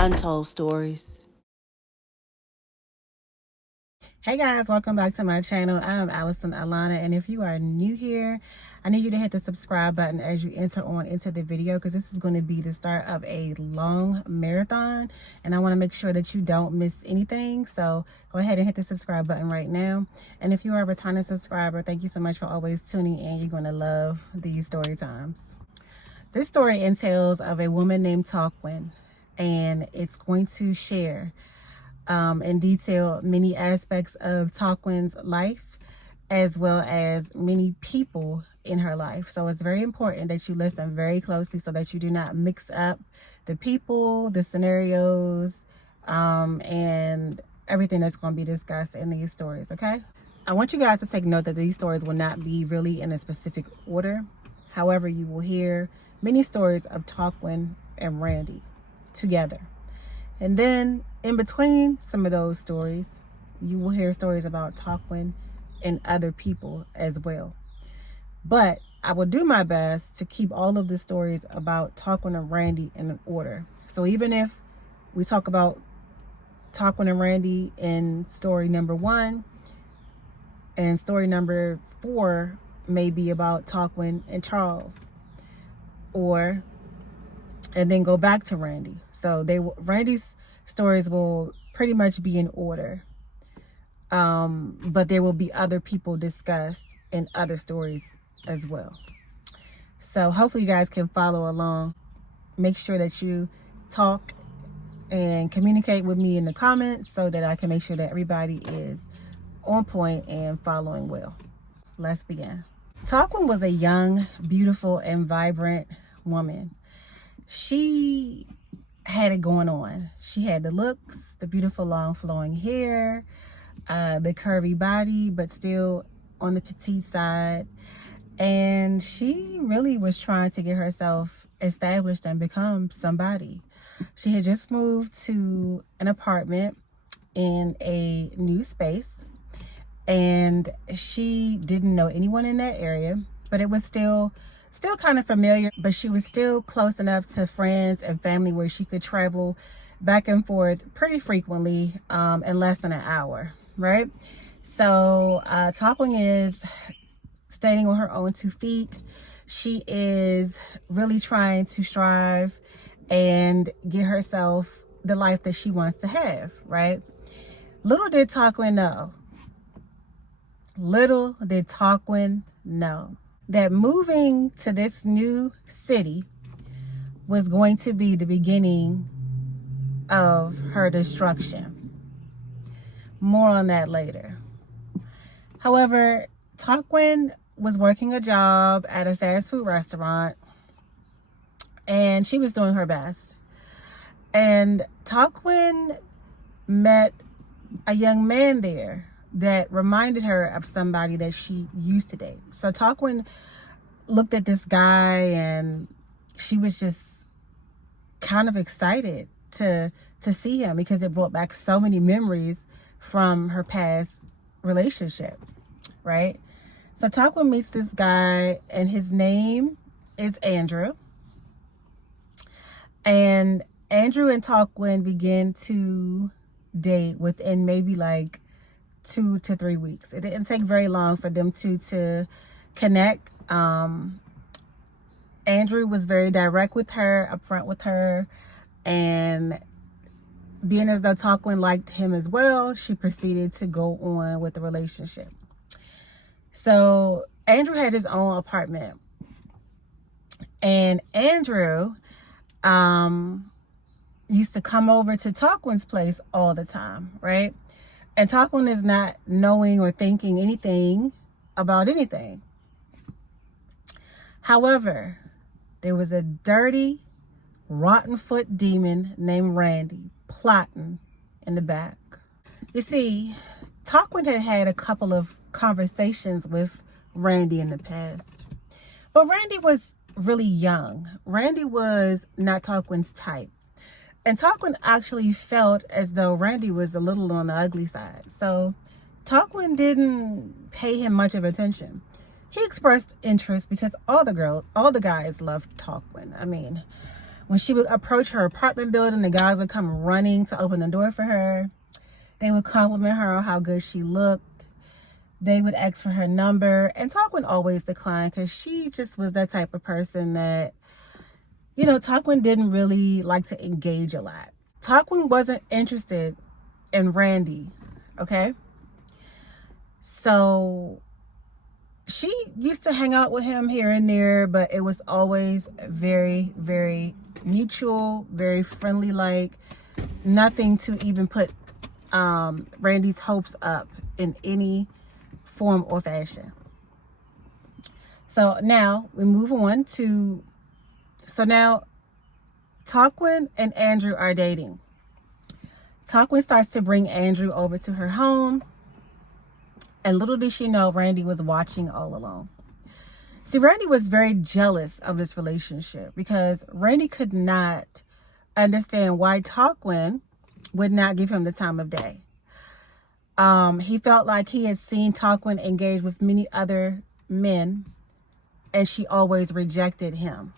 Untold stories. Hey guys, welcome back to my channel. I am AllisonAlanna, and if you are new here, I need you to hit the subscribe button as you enter on into the video, because this is going to be the start of a long marathon and I want to make sure that you don't miss anything. So go ahead and hit the subscribe button right now. And if you are a returning subscriber, thank you so much for always tuning in. You're going to love these story times. This story entails of a woman named Talkwin, and it's going to share in detail many aspects of Talkwin's life, as well as many people in her life. So it's very important that you listen very closely so that you do not mix up the people, the scenarios, and everything that's going to be discussed in these stories, okay? I want you guys to take note that these stories will not be really in a specific order. However, you will hear many stories of Talkwin and Randy together. And then in between some of those stories, you will hear stories about Talkwin and other people as well. But I will do my best to keep all of the stories about Talkwin and Randy in an order. So even if we talk about Talkwin and Randy in story number 1, and story number 4 may be about Talkwin and Charles, and then go back to Randy. So Randy's stories will pretty much be in order. But there will be other people discussed in other stories as well. So hopefully you guys can follow along. Make sure that you talk and communicate with me in the comments so that I can make sure that everybody is on point and following well. Let's begin. Talkwin was a young, beautiful, and vibrant woman. She had it going on. She had the looks, the beautiful long flowing hair, the curvy body, but still on the petite side. And she really was trying to get herself established and become somebody. She had just moved to an apartment in a new space, and she didn't know anyone in that area, but it was still kind of familiar, but she was still close enough to friends and family where she could travel back and forth pretty frequently in less than an hour, right? So Talkwin is standing on her own 2 feet. She is really trying to strive and get herself the life that she wants to have, right? Little did Talkwin know that moving to this new city was going to be the beginning of her destruction. More on that later. However, Talkwin was working a job at a fast food restaurant, and she was doing her best. And Talkwin met a young man there that reminded her of somebody that she used to date. So Talkwin looked at this guy, and she was just kind of excited to see him because it brought back so many memories from her past relationship, right? So Talkwin meets this guy, and his name is Andrew. And Andrew and Talkwin begin to date within maybe like 2 to 3 weeks. It didn't take very long for them to connect. Andrew was very direct with her, upfront with her, and being as though Talkwin liked him as well, she proceeded to go on with the relationship. So Andrew had his own apartment, and Andrew used to come over to Talkwin's place all the time, right? And Talkwin is not knowing or thinking anything about anything. However, there was a dirty, rotten foot demon named Randy plotting in the back. You see, Talkwin had had a couple of conversations with Randy in the past, but Randy was really young. Randy was not Talkwin's type. And Talkwin actually felt as though Randy was a little on the ugly side. So Talkwin didn't pay him much of attention. He expressed interest because all the guys loved Talkwin. I mean, When she would approach her apartment building, the guys would come running to open the door for her. They would compliment her on how good she looked. They would ask for her number, and Talkwin always declined because she just was that type of person that, you know, Talkwin didn't really like to engage a lot. Talkwin wasn't interested in Randy, okay? So she used to hang out with him here and there, but it was always very, very mutual, very friendly, like nothing to even put Randy's hopes up in any form or fashion. So now we move on to, so now Talkwin and Andrew are dating. Talkwin starts to bring Andrew over to her home, and little did she know Randy was watching all along. See, Randy was very jealous of this relationship because Randy could not understand why Talkwin would not give him the time of day. He felt like he had seen Talkwin engage with many other men, and she always rejected him.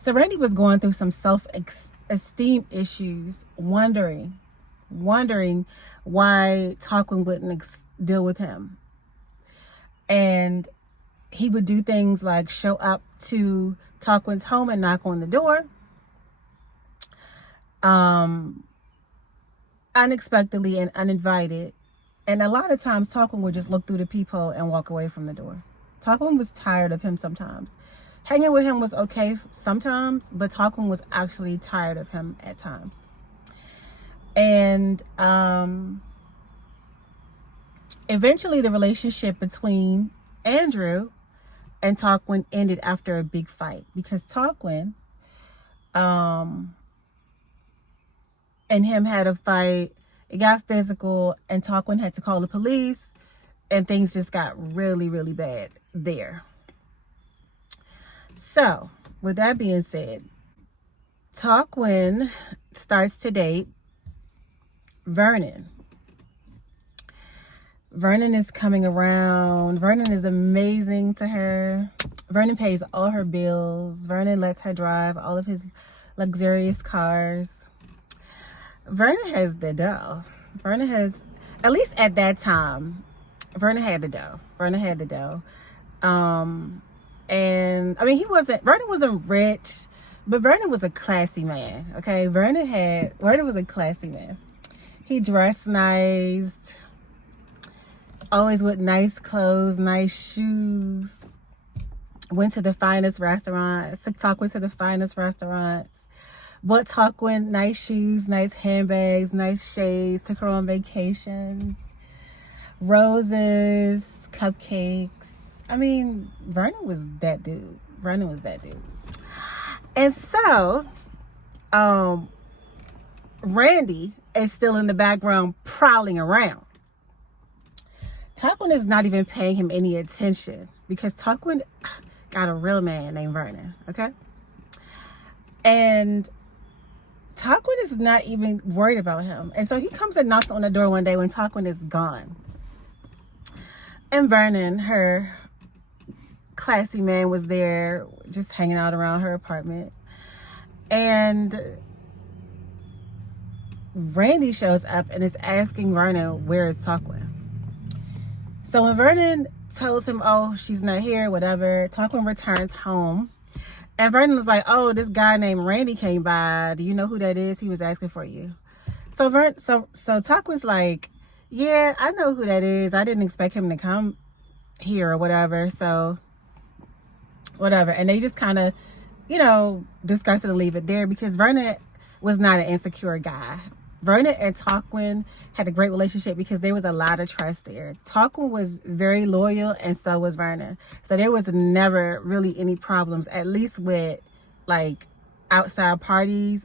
So Randy was going through some self-esteem issues, wondering why Talkwin wouldn't deal with him. And he would do things like show up to Talkwin's home and knock on the door. Unexpectedly and uninvited, and a lot of times Talkwin would just look through the peephole and walk away from the door. Talkwin was tired of him sometimes. Hanging with him was okay sometimes, but Talkwin was actually tired of him at times. And eventually the relationship between Andrew and Talkwin ended after a big fight because Talkwin and him had a fight. It got physical, and Talkwin had to call the police, and things just got really, really bad there. So, with that being said, Talkwin starts to date Vernon. Vernon is coming around. Vernon is amazing to her. Vernon pays all her bills. Vernon lets her drive all of his luxurious cars. Vernon has the dough. Vernon has, at least at that time, Vernon had the dough. Vernon had the dough. And I mean, Vernon wasn't rich, but Vernon was a classy man. Okay. Vernon was a classy man. He dressed nice, always with nice clothes, nice shoes, went to the finest restaurants, took Talkwin to the finest restaurants. Bought Talkwin nice shoes, nice handbags, nice shades, took her on vacations, roses, cupcakes. I mean, Vernon was that dude. Vernon was that dude. And so, Randy is still in the background prowling around. Talkwin is not even paying him any attention because Talkwin got a real man named Vernon, okay? And Talkwin is not even worried about him. And so he comes and knocks on the door one day when Talkwin is gone. And Vernon, her classy man, was there just hanging out around her apartment. And Randy shows up and is asking Vernon, where is Talkwin? So when Vernon tells him, oh, she's not here, whatever, Talkwin returns home. And Vernon was like, oh, this guy named Randy came by. Do you know who that is? He was asking for you. So Talkwin's like, yeah, I know who that is. I didn't expect him to come here or whatever. So whatever. And they just kind of, you know, discuss it and leave it there because Vernon was not an insecure guy. Vernon and Talkwin had a great relationship because there was a lot of trust there. Talkwin was very loyal, and so was Vernon. So there was never really any problems, at least with like outside parties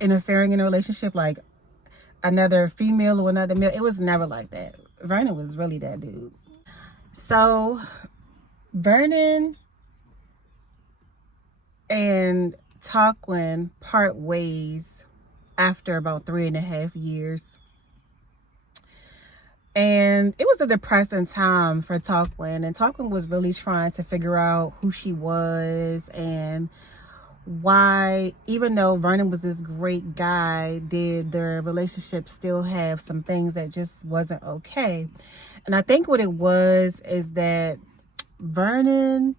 interfering in a relationship, like another female or another male. It was never like that. Vernon was really that dude. So Vernon and Talkwin part ways after about 3.5 years. And it was a depressing time for Talkwin. And Talkwin was really trying to figure out who she was and why, even though Vernon was this great guy, did their relationship still have some things that just wasn't okay. And I think what it was is that Vernon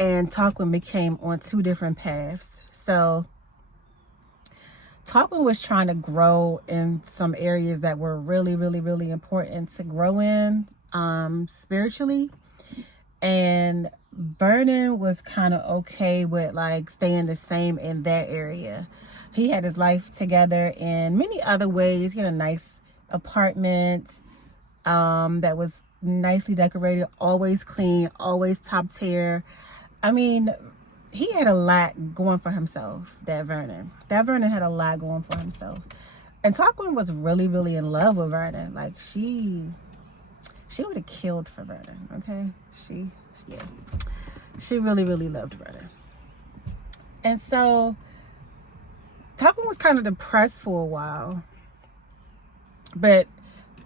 and Talkwin became on two different paths. So Talkwin was trying to grow in some areas that were really, really, really important to grow in spiritually. And Vernon was kind of okay with like staying the same in that area. He had his life together in many other ways. He had a nice apartment that was nicely decorated, always clean, always top tier. I mean, he had a lot going for himself, that Vernon. That Vernon had a lot going for himself. And Talkwin was really, really in love with Vernon. Like, she would have killed for Vernon, okay? She really, really loved Vernon. And so Talkwin was kind of depressed for a while. But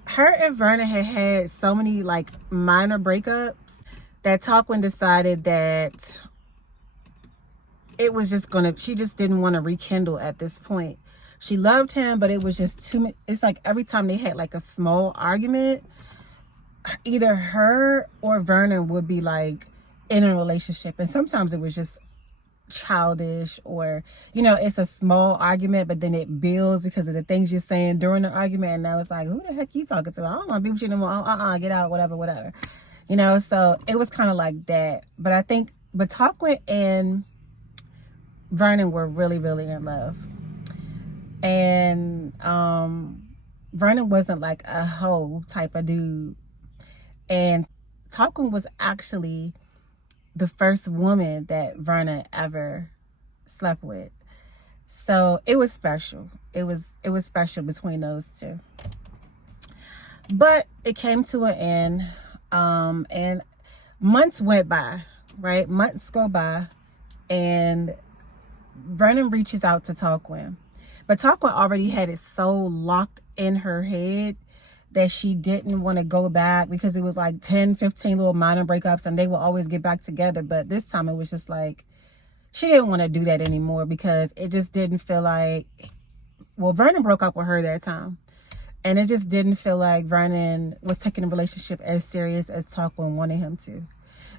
her and Vernon had so many like minor breakups that Talkwin decided that it was just she just didn't want to rekindle at this point. She loved him, but it was just too much. It's like every time they had like a small argument, either her or Vernon would be like in a relationship. And sometimes it was just childish, or, you know, it's a small argument, but then it builds because of the things you're saying during the argument. And now it's like, who the heck you talking to? I don't want to be with you anymore. Get out, whatever. You know, so it was kind of like that. But I think, but Talkwin and Vernon were really, really in love. And Vernon wasn't like a hoe type of dude. And Talkwin was actually the first woman that Vernon ever slept with. So it was special. It was special between those two. But it came to an end. And months went by, right? Months go by, and Vernon reaches out to Talkwin. But Talkwin already had it so locked in her head that she didn't want to go back, because it was like 10, 15 little minor breakups and they will always get back together. But this time it was just like, she didn't want to do that anymore, because it just didn't feel like, well, Vernon broke up with her that time. And it just didn't feel like Vernon was taking the relationship as serious as Talkwin wanted him to.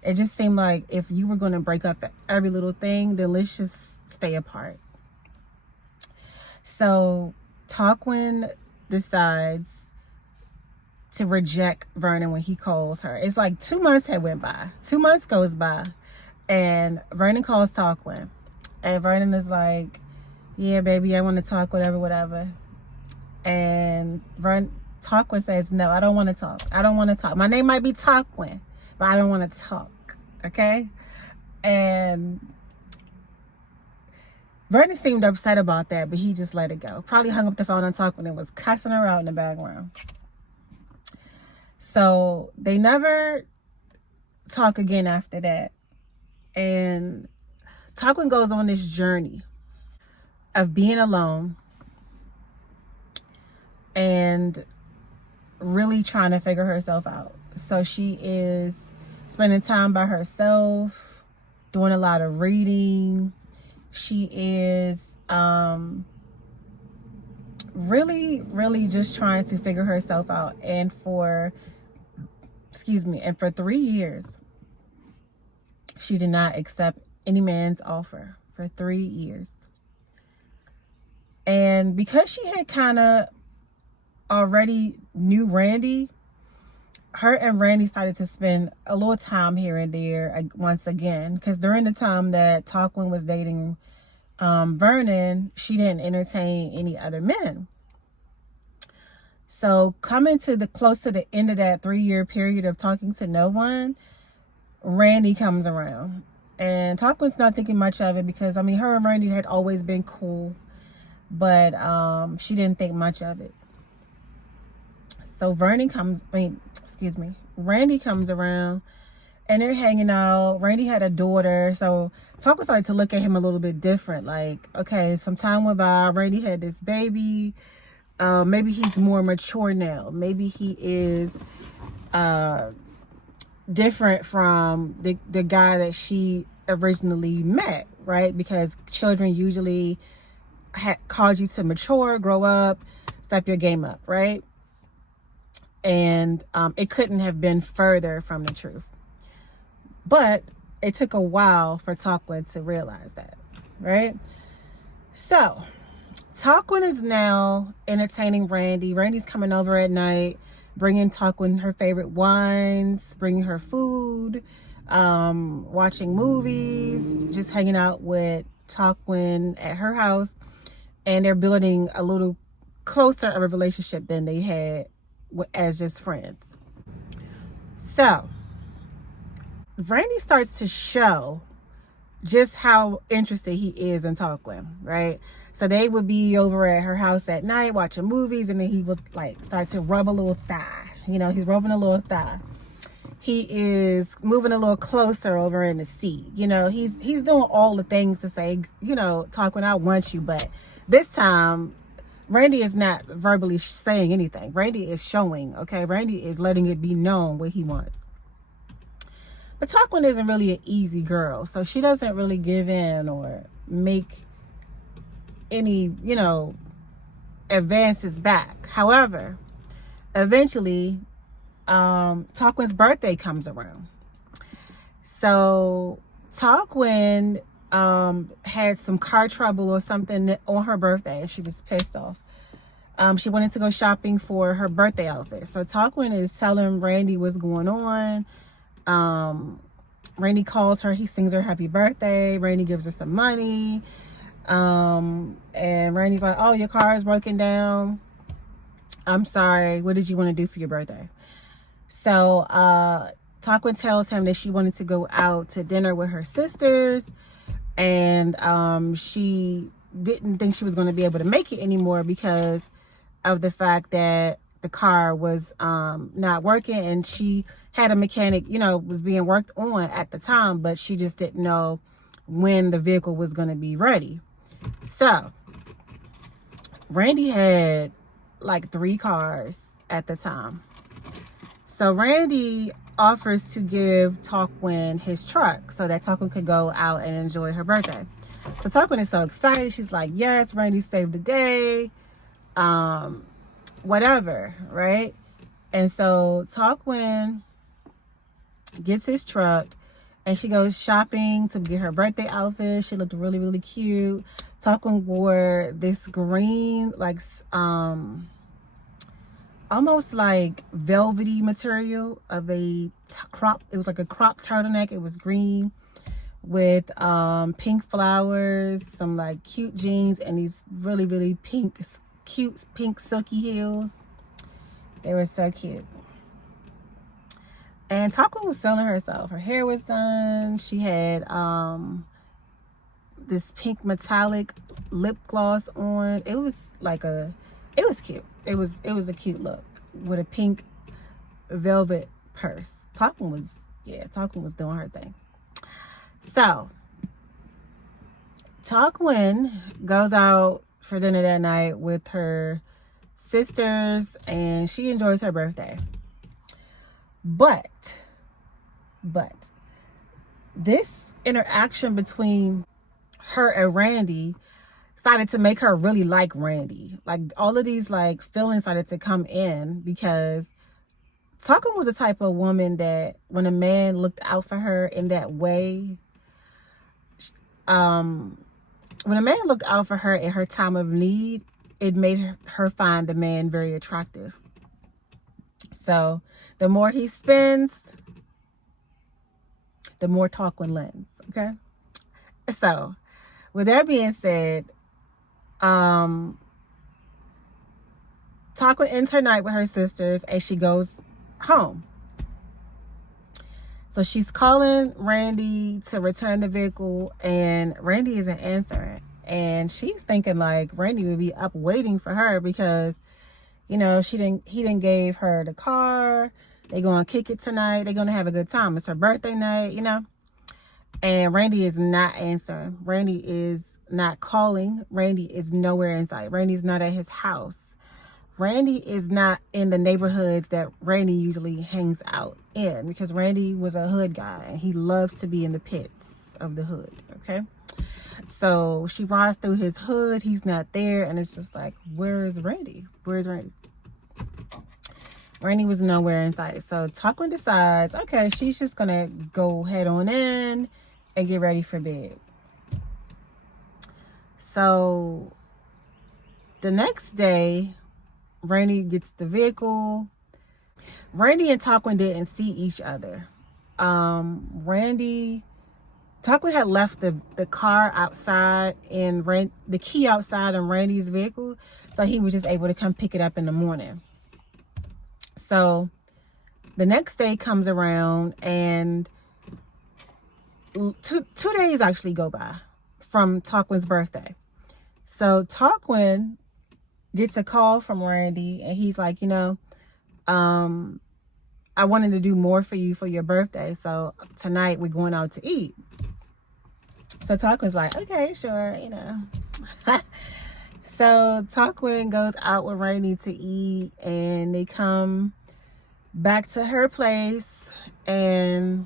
It just seemed like if you were going to break up for every little thing, then let's just stay apart. So Talkwin decides to reject Vernon when he calls her. It's like 2 months had went by. 2 months goes by, and Vernon calls Talkwin. And Vernon is like, yeah, baby, I want to talk, whatever. And Talkwin says, no, I don't want to talk. I don't want to talk. My name might be Talkwin, but I don't want to talk, okay? And Vernon seemed upset about that, but he just let it go. Probably hung up the phone on Talkwin and was cussing her out in the background. So they never talk again after that. And Talkwin goes on this journey of being alone and really trying to figure herself out. So she is spending time by herself, doing a lot of reading. She is really, really just trying to figure herself out. And for 3 years, she did not accept any man's offer for 3 years. And because she had kind of already knew Randy, her and Randy started to spend a little time here and there once again. Because during the time that Talkwin was dating Vernon, she didn't entertain any other men. So coming to close to the end of that 3-year period of talking to no one, Randy comes around. And Talkwin's not thinking much of it, because, I mean, her and Randy had always been cool. But she didn't think much of it. So Randy comes around, and they're hanging out. Randy had a daughter, so Talkwin started to look at him a little bit different. Like, okay, some time went by, Randy had this baby. Maybe he's more mature now. Maybe he is different from the guy that she originally met, right? Because children usually cause you to mature, grow up, step your game up, right? And it couldn't have been further from the truth. But it took a while for Talkwin to realize that, right? So Talkwin is now entertaining Randy. Randy's coming over at night, bringing Talkwin her favorite wines, bringing her food, watching movies, just hanging out with Talkwin at her house. And they're building a little closer of a relationship than they had as just friends. So Randy starts to show just how interested he is in Talkwin, right? So they would be over at her house at night watching movies, and then he would like start to rub a little thigh. You know, he's rubbing a little thigh. He is moving a little closer over in the seat. You know, he's doing all the things to say, you know, Talkwin, I want you. But this time, Randy is not verbally saying anything. Randy is showing, okay? Randy is letting it be known what he wants. But Talkwin isn't really an easy girl, so she doesn't really give in or make any, you know, advances back. However, eventually, Talkwin's birthday comes around. So Talkwin had some car trouble or something on her birthday, and she was pissed off. She wanted to go shopping for her birthday outfit. So Talkwin is telling Randy what's going on. Randy calls her, he sings her happy birthday. Randy gives her some money. And Randy's like, oh, your car is broken down. I'm sorry. What did you want to do for your birthday? So Talkwin tells him that she wanted to go out to dinner with her sisters, and she didn't think she was going to be able to make it anymore because of the fact that the car was not working, and she had a mechanic, you know, was being worked on at the time, but she just didn't know when the vehicle was going to be ready. So Randy had like 3 cars at the time. So Randy offers to give Talkwin his truck so that Talkwin could go out and enjoy her birthday. So Talkwin is so excited. She's like, yes, Randy saved the day. Whatever, right? And so Talkwin gets his truck and she goes shopping to get her birthday outfit. She looked really, really cute. Talkwin wore this green, like, almost like velvety material of a crop. It was like a crop turtleneck. It was green with pink flowers, some like cute jeans, and these really, really cute pink silky heels. They were so cute. And Talkwin was feeling herself. Her hair was done. She had this pink metallic lip gloss on. It was like it was cute. It was a cute look with a pink velvet purse. Talkwin was doing her thing. So Talkwin goes out for dinner that night with her sisters, and she enjoys her birthday. But this interaction between her and Randy started to make her really like Randy. Like, all of these like feelings started to come in, because Talkwin was the type of woman that when a man looked out for her in that way, when a man looked out for her in her time of need, it made her find the man very attractive. So the more he spends, the more Talkwin lends, okay? So with that being said, Talkwin ends her night with her sisters and she goes home. So she's calling Randy to return the vehicle, and Randy isn't answering. And she's thinking like Randy would be up waiting for her because, you know, he didn't gave her the car. They're going to kick it tonight. They're going to have a good time. It's her birthday night, you know. And Randy is not answering. Randy is not calling. Randy is nowhere in sight. Randy's not at his house. Randy is not in the neighborhoods that Randy usually hangs out in, because Randy was a hood guy and he loves to be in the pits. parts of the hood, okay? So she runs through his hood. He's not there. And it's just like, where is Randy? Where's Randy? Randy was nowhere in sight. So Talkwin decides, okay, she's just going to go head on in and get ready for bed. So the next day, Randy gets the vehicle. Randy and Talkwin didn't see each other. Talkwin had left the car outside and the key outside in Randy's vehicle, so he was just able to come pick it up in the morning. So the next day comes around, and two days actually go by from Talkwin's birthday. So Talkwin gets a call from Randy, and he's like, I wanted to do more for you for your birthday, so tonight we're going out to eat. So Talkwin's like, okay, sure, So Talkwin goes out with Randy to eat, and they come back to her place, and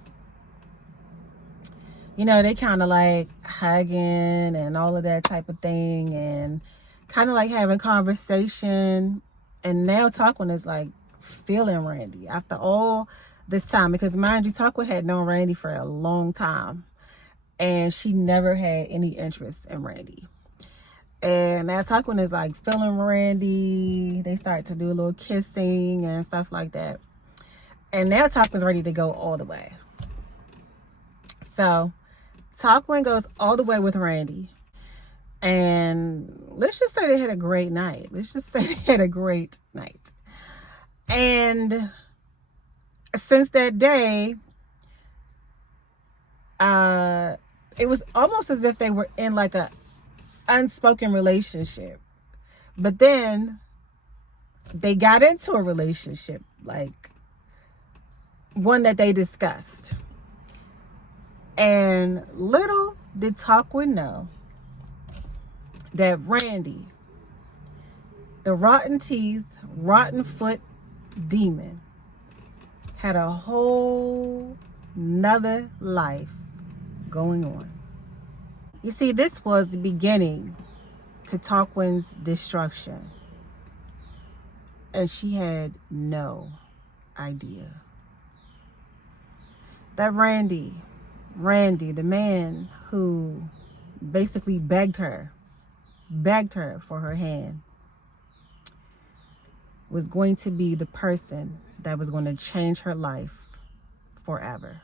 they kind of like hugging and all of that type of thing, and kind of like having conversation. And now Talkwin is like feeling Randy after all this time, because mind you, Talkwin had known Randy for a long time, and she never had any interest in Randy. And now Talkwin is like feeling Randy. They start to do a little kissing and stuff like that. And now Talkwin's ready to go all the way. So Talkwin goes all the way with Randy. And let's just say they had a great night. And since that day, it was almost as if they were in like a unspoken relationship. But then they got into a relationship, like one that they discussed. And little did Talkwin know that Randy, the rotten teeth, rotten foot demon, had a whole nother life going on. You see, this was the beginning to Talkwin's destruction, and she had no idea that Randy, the man who basically begged her for her hand, was going to be the person that was going to change her life forever.